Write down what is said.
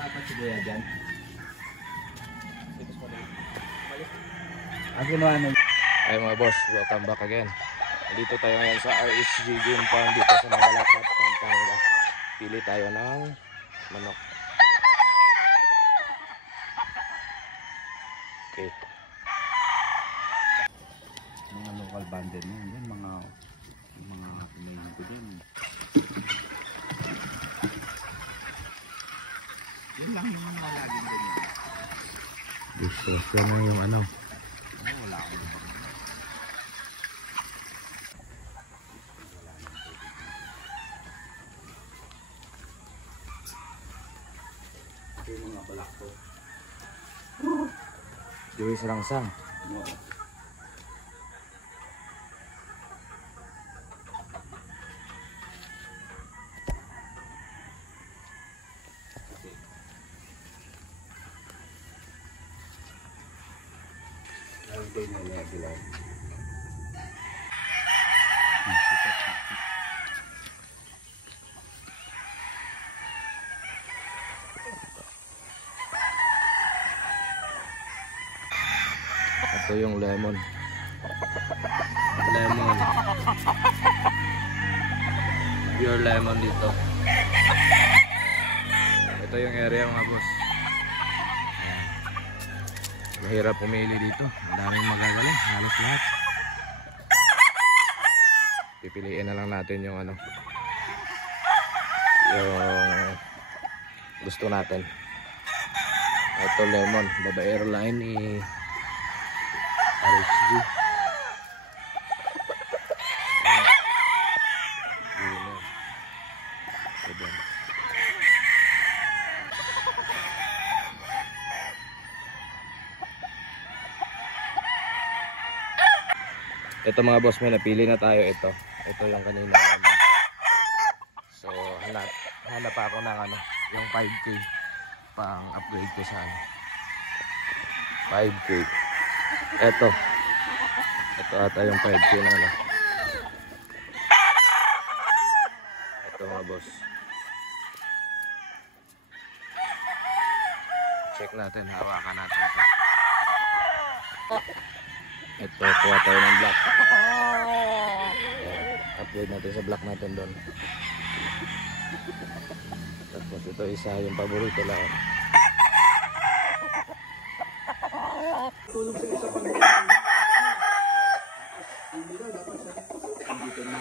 Wala pa si Kuya dyan. Ay mga boss, welcome back again. Dito tayo ngayon sa RSG Game Farm dito sa Mabalacat, Pampanga. Pili tayo ng manok. Okay. Mga local banded na yan, mga pinayin ko din. Yun lang yung mga laging din. Gusto siya na yung ano. Wala akong ibang. Ito yung mga balak ko. Diwi silang sang. Oo. Ito yung nalagyan. Ito yung lemon. Pure lemon dito. Ito yung area mga boss. Mahirap pumili dito. Ang daming magagaling. Halos lahat. Pipiliin na lang natin yung ano. Yung gusto natin. Ito lemon. Babaero line ni RSG. Ito mga boss, may napili na tayo ito. Ito yung kanina naman. So hanap ako ng ano, yung 5K pang upgrade ko sa ano. 5K. Ito ata yung 5K na ano. Ito mga boss. Check natin, hawakan natin ito. Ito, kuha tayo ng black. Upgrade natin sa black natin doon. Tapos ito isa yung paborito lang. Tulong sa isa pag hindi na dapat sa dito na